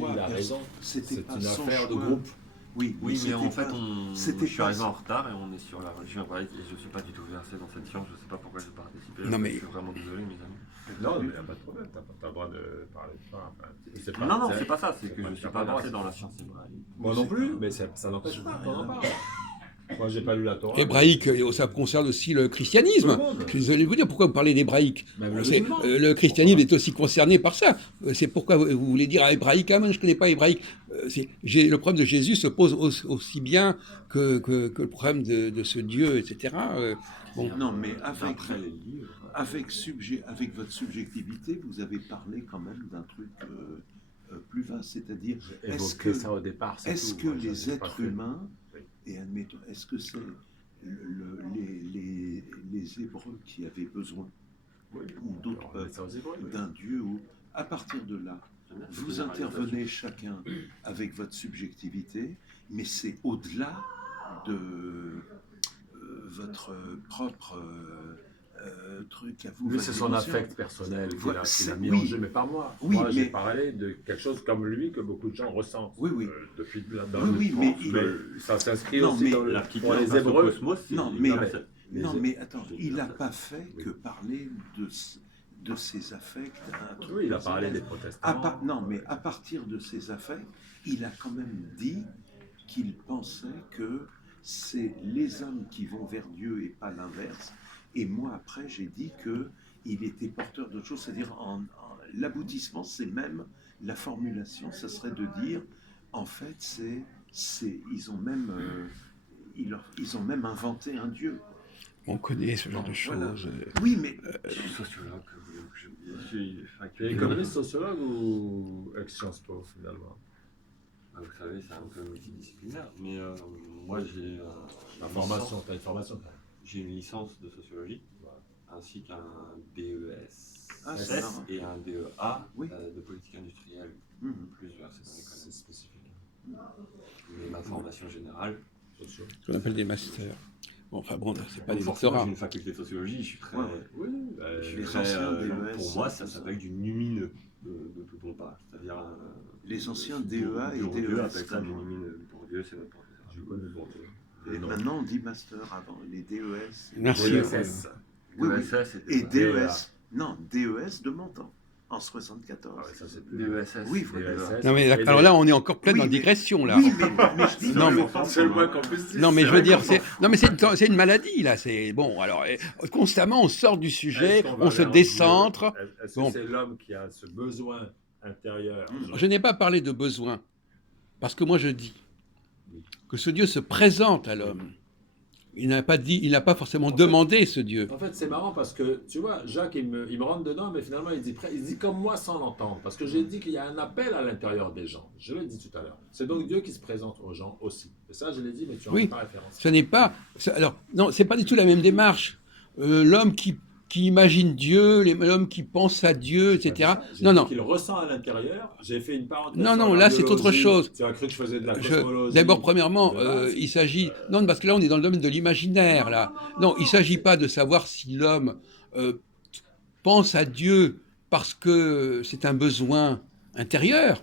choix. il a raison. C'était C'est pas une son affaire de choix. groupe. Oui, Oui, mais c'était en fait, pas- je c'était suis pas arrivé ça. en retard et on est sur la religion hébraïque et je ne suis pas du tout versé dans cette science. Je ne sais pas pourquoi je n'ai pas participé. Non, mais- Je suis vraiment désolé, mes amis. Non, mais il n'y a pas de problème. Tu as le droit de parler de ça. Enfin, Non, c'est pas ça. C'est que je ne suis pas versé dans la science hébraïque. Moi non plus, mais ça n'empêche pas qu'on en parle. Moi, j'ai pas lu la Torah. Hébraïque, ça concerne aussi le christianisme. Tout le monde. Je vais vous dire pourquoi vous parlez d'hébraïque. Même le C'est- musulman. le christianisme est aussi concerné par ça. C'est pourquoi vous voulez dire hébraïque. Ah, moi, je ne connais pas hébraïque. Le problème de Jésus se pose aussi bien que le problème de ce Dieu, etc. Bon. Non, mais avec, Après les livres. avec votre subjectivité, vous avez parlé quand même d'un truc plus vaste, c'est-à-dire J'ai est-ce évoqué que, ça au départ. c'est est-ce tout. que Moi, je les n'ai pas êtres fait. humains, Oui. et admettons, est-ce que c'est les Hébreux qui avaient besoin, Oui. ou d'autres On met ça aux Hébreux, oui. d'un Dieu, ou à partir de là, vous intervenez chacun avec votre subjectivité, mais c'est au-delà de votre propre truc à vous. Lui, votre c'est son dimension. affect personnel qu'il Voilà, a c'est- mis oui. en jeu, mais pas moi. Oui, Moi, j'ai mais- parlé de quelque chose comme lui que beaucoup de gens ressentent. Oui, oui. Depuis Oui, mais ça s'inscrit Non, aussi mais dans La petite pour les face au Hébreux. cosmos, c'est Non, les mais- personnes. Non, mais attends, c'est il n'a ça. pas fait Oui. que parler de ses affects. un truc Oui, il a personnel. parlé des protestants. Non, mais à partir de ses affects, il a quand même dit qu'il pensait que c'est les âmes qui vont vers Dieu et pas l'inverse. Et moi, après, j'ai dit qu'il était porteur d'autre chose, c'est-à-dire l'aboutissement, c'est même la formulation, ça serait de dire, en fait, ils ont même, ils ont même inventé un Dieu. On connaît ce genre de Voilà. choses. Oui, mais Je suis sociologue, que voulez-vous que je vous dise. Je suis Tu es faculté. économiste, sociologue ou ex-Sciences Po, finalement? Vous savez, c'est un peu multidisciplinaire. Mais moi, j'ai La formation, tu as une formation. j'ai une licence de sociologie, ainsi qu'un DES Ah, c'est marrant. et un DEA Oui. de politique industrielle, Mhm. plus versé dans C'est l'économie. spécifique. Mais ma formation générale, Socio. Ce qu'on appelle des masters. Bon, enfin bon, c'est pas des forcément, doctorats. j'ai une faculté de sociologie, je suis très... Ouais, Oui, Je suis Les très, anciens DES, pour moi, ça tout ça. s'appelle du lumineux de tout on parle. C'est-à-dire. Les anciens DEA et Bourdieu DES, appelle ça du comme- lumineux. Bourdieu, c'est notre professeur. je connais Bourdieu. Et maintenant, on dit master avant, les DES. Merci. DESS. Oui, oui. DESS Et c'était. DES, non, DES de mon temps, en 74. Ah ouais, ça c'est plus. DESS. Oui, DESS. Non, mais Et alors les- là, on est encore plein Oui, dans mais- digression, là. Oui, mais je dis Non, dans mais- le sens C'est le où- moins qu'on puisse dire. Non, mais C'est je veux vrai dire, qu'on- non, mais c'est une maladie, là. C'est bon, alors, constamment, on sort du sujet, Est-ce qu'on va on se vers décentre. Dieu? Est-ce que Bon. c'est l'homme qui a ce besoin intérieur? Je n'ai pas parlé de besoin, parce que moi, je dis que ce Dieu se présente à l'homme. Il n'a pas dit, il n'a pas forcément En fait- demandé ce Dieu. En fait, c'est marrant parce que, tu vois, Jacques, il me rentre dedans, mais finalement, il dit comme moi sans l'entendre. Parce que j'ai dit qu'il y a un appel à l'intérieur des gens. Je l'ai dit tout à l'heure. C'est donc Dieu qui se présente aux gens aussi. Et ça, je l'ai dit, mais tu n'en Oui. as pas référence. Ce n'est pas. Alors, non, c'est pas du tout la même démarche. L'homme qui imagine Dieu, l'homme qui pense à Dieu, etc. J'ai Non, dit non. qu'il ressent à l'intérieur. J'ai fait une parenthèse. Non, sur non, la là, c'est autre biologie. chose. Tu as cru que je faisais de la cosmologie. D'abord, premièrement, de base. il s'agit. Non, parce que là, on est dans le domaine de l'imaginaire, là. Non, il ne s'agit pas de savoir si l'homme pense à Dieu parce que c'est un besoin intérieur.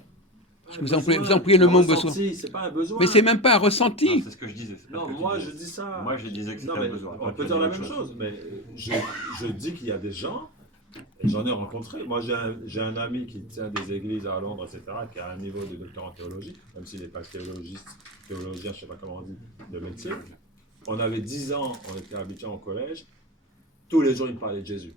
Parce que vous employez le mot besoin. C'est pas un besoin. Mais c'est même pas un Non, ressenti. c'est ce que je disais. c'est pas Non, ce que tu moi, disais. je dis ça. Moi, je disais que Non, c'était mais un besoin. on peut dire la même chose, mais je dis qu'il y a des gens, et j'en ai rencontré. Moi, j'ai un ami qui tient des églises à Londres, etc., qui a un niveau de doctorat en théologie, même s'il n'est pas théologien, je ne sais pas comment on dit, de métier. On avait 10 ans, on était habitués au collège, tous les jours, il me parlait de Jésus.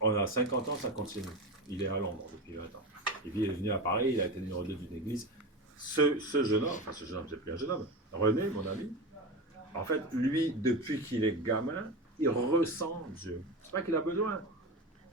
On a 50 ans, ça continue. Il est à Londres depuis 20 ans. Et puis, il est venu à Paris, il a été numéro 2 d'une église. Ce jeune homme, enfin ce jeune homme, c'est plus un jeune homme, René, mon ami, en fait, lui, depuis qu'il est gamin, il ressent Dieu. C'est pas qu'il a besoin.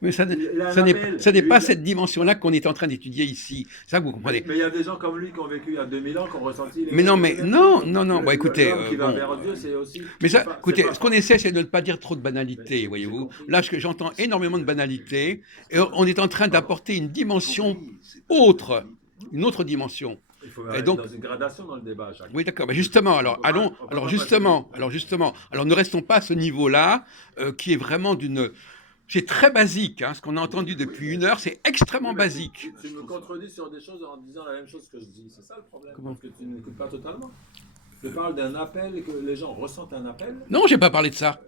Mais ça Il a un n'est appel. ça n'est Lui, pas il a- cette dimension-là qu'on est en train d'étudier ici. C'est ça que vous comprenez. Mais il y a des gens comme lui qui ont vécu il y a 2000 ans, qui ont ressenti... Mais non, mais non. Bon, écoutez, L'homme qui va bon, vers Dieu, c'est aussi... Mais ça, c'est pas- écoutez, c'est pas- ce qu'on essaie, c'est de ne pas dire trop de Mais banalités, j'ai voyez-vous. compris. Là, j'entends énormément de banalités, et on est en train d'apporter une dimension Oui, c'est pas- autre, une autre dimension. Il faut Et aller donc- dans une gradation dans le débat, Jacques. Oui, d'accord. Mais justement, alors, allons, alors justement, alors ne restons pas à ce niveau-là, qui est vraiment d'une C'est très basique, hein, ce qu'on a entendu depuis 1 heure, c'est extrêmement basique. Tu me contredis sur des choses en disant la même chose que je dis. C'est ça le problème. Comment? Parce que tu n'écoutes pas totalement. Je parle d'un appel, que les gens ressentent un appel. Non, j'ai pas parlé de ça.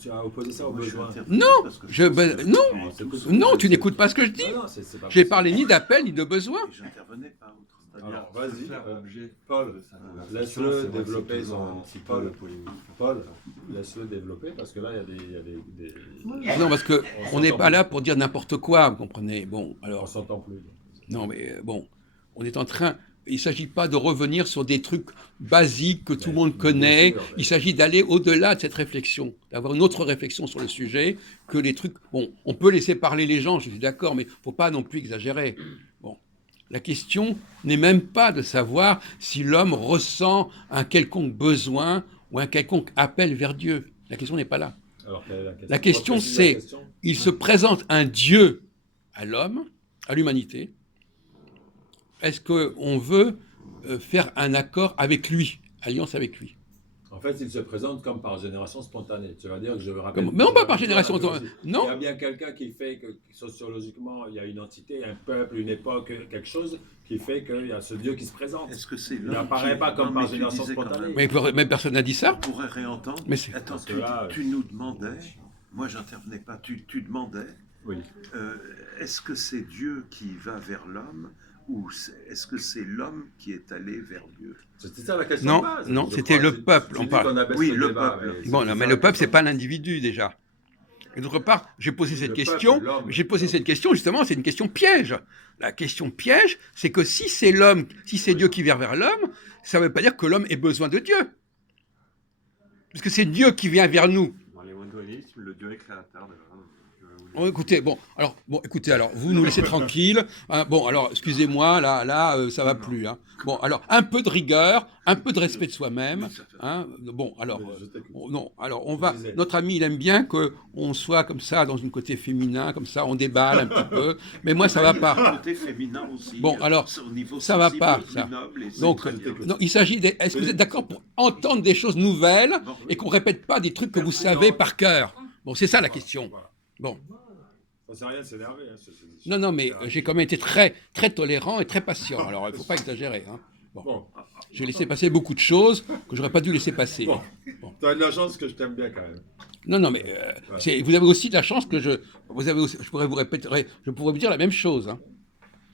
Tu as opposé ça au Moi, je besoin. suis intervenu Non, parce que je- pense ben, que non. on est tous- Non, tu n'écoutes pas ce que je dis. Non, c'est pas J'ai possible. parlé ni d'appel ni de besoin. Et j'intervenais pas autre. C'est-à-dire, Alors, vas-y, Faire objet Paul, de sa conversation, laisse-le c'est vrai que développer c'est toujours son- un petit Paul. peu polémique. Paul, laisse-le développer parce que là, il y a des... Non, parce que On on n'est s'entend pas là pour dire n'importe quoi, vous comprenez. Bon, On alors, s'entend plus. non, mais bon, on est en train. Il ne s'agit pas de revenir sur des trucs basiques que tout le monde connaît. bien sûr, Il s'agit d'aller au-delà de cette réflexion, d'avoir une autre réflexion sur le sujet que les trucs. Bon, on peut laisser parler les gens, je suis d'accord, mais il ne faut pas non plus exagérer. Bon, la question n'est même pas de savoir si l'homme ressent un quelconque besoin ou un quelconque appel vers Dieu. La question n'est pas là. Alors, quelle est la question? La question, Reprécise c'est- la question. Il se présente un Dieu à l'homme, à l'humanité. Est-ce qu'on veut faire un accord avec lui, alliance avec lui? En fait, il se présente comme par génération spontanée. Tu vas dire que je me rappelle. Comme- mais non, pas par génération. Non. Il y a bien quelqu'un qui fait que sociologiquement, il y a une entité, un peuple, une époque, quelque chose qui fait qu'il y a ce Dieu qui se présente. est-ce que c'est Il l'homme n'apparaît qui- pas comme Non, par mais tu génération disais quand spontanée. même- Mais personne n'a dit ça. On pourrait réentendre. Mais c'est- Attends, Parce que là, tu nous demandais, moi j'intervenais pas, tu demandais, Oui. est-ce que c'est Dieu qui va vers l'homme ou est-ce que c'est l'homme qui est allé vers Dieu? C'était ça la question Non, de base. non, je c'était crois. le peuple, Tu on dis parle. qu'on abaisse Oui, le le débat, peuple. mais Bon, c'est non, ça mais la le peuple, c'est question. pas l'individu déjà. Et d'autre part, j'ai posé cette Le question. peuple, l'homme. J'ai posé cette question justement. C'est une question piège. La question piège, c'est que si c'est l'homme, si c'est Dieu qui vient vers l'homme, ça ne veut pas dire que l'homme ait besoin de Dieu, parce que c'est Dieu qui vient vers nous. Dans les monothéismes, le Dieu est créateur de l'homme. Oh, écoutez, écoutez, alors, vous nous laissez tranquille. Hein, bon, alors, excusez-moi, là, ça va plus. Hein. Bon, alors, un peu de rigueur, un peu de respect de soi-même. Hein. Bon, alors, Je t'écoute. non, alors, on va. Je disais. Notre ami, il aime bien qu'on soit comme ça, dans une côté féminin, comme ça, on déballe un petit peu. Mais moi, ça va Le pas. côté féminin aussi. Bon, alors, au niveau ça va sensible, pas, plus ça. noble et c'est Donc, très bien. non, il s'agit. Est-ce que vous êtes d'accord pour entendre des choses nouvelles Bon, et qu'on répète pas des trucs que vous savez par cœur? Bon, c'est ça la question. Voilà. Bon. Ça sert à rien de s'énerver. Hein, Non, non, mais j'ai quand même été très, très tolérant et très patient. Alors, il ne faut pas exagérer. Hein. Bon, J'ai laissé passer beaucoup de choses que j'aurais pas dû laisser passer. bon. Bon. Tu as de la chance que je t'aime bien quand même. Non, non, mais vous avez aussi de la chance que je pourrais vous répéter, je pourrais vous dire la même chose. Hein.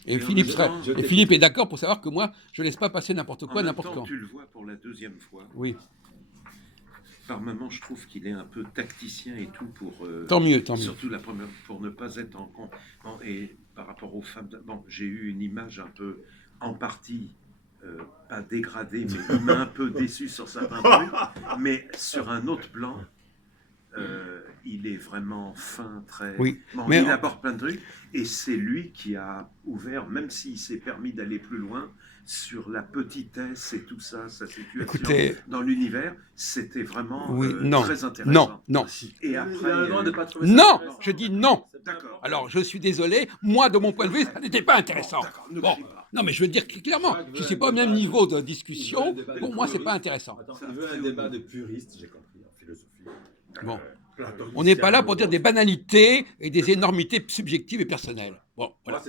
Et Mais en Philippe, même serait- temps, je et t'écoute. Philippe est d'accord pour savoir que moi, je laisse pas passer n'importe En quoi, même n'importe temps, quand. tu le vois pour la deuxième fois. Oui, Par moments, je trouve qu'il est un peu tacticien et tout pour. tant mieux, tant mieux. Surtout la première, pour ne pas être en con. Bon, et par rapport aux femmes, bon, j'ai eu une image un peu, en partie, pas dégradée, mais il m'a un peu déçu sur certains trucs. Mais sur un autre plan, il est vraiment fin, très. Oui, Bon, mais il en- aborde plein de trucs, et c'est lui qui a ouvert, même s'il s'est permis d'aller plus loin, sur la petitesse et tout ça, sa situation Écoutez, dans l'univers, c'était vraiment oui, non, très intéressant. non, non. Et après, Il a le droit de pas trouver ça Non, intéressant. je dis non. C'est pas un D'accord. problème. Alors, je suis désolé, moi, de mon point de vue, ça n'était pas intéressant. D'accord, ne Bon, crie pas. non, mais je veux dire clairement, Jacques je veut ne suis un pas au même débat niveau de de- discussion. il veut un débat Pour de moi, c'est pas théorie. intéressant. Attends, il veut un débat de puriste, j'ai compris, en philosophie. Bon. Platonicien, On n'est pas là pour dire des banalités et des énormités subjectives et personnelles. Bon, voilà. Moi,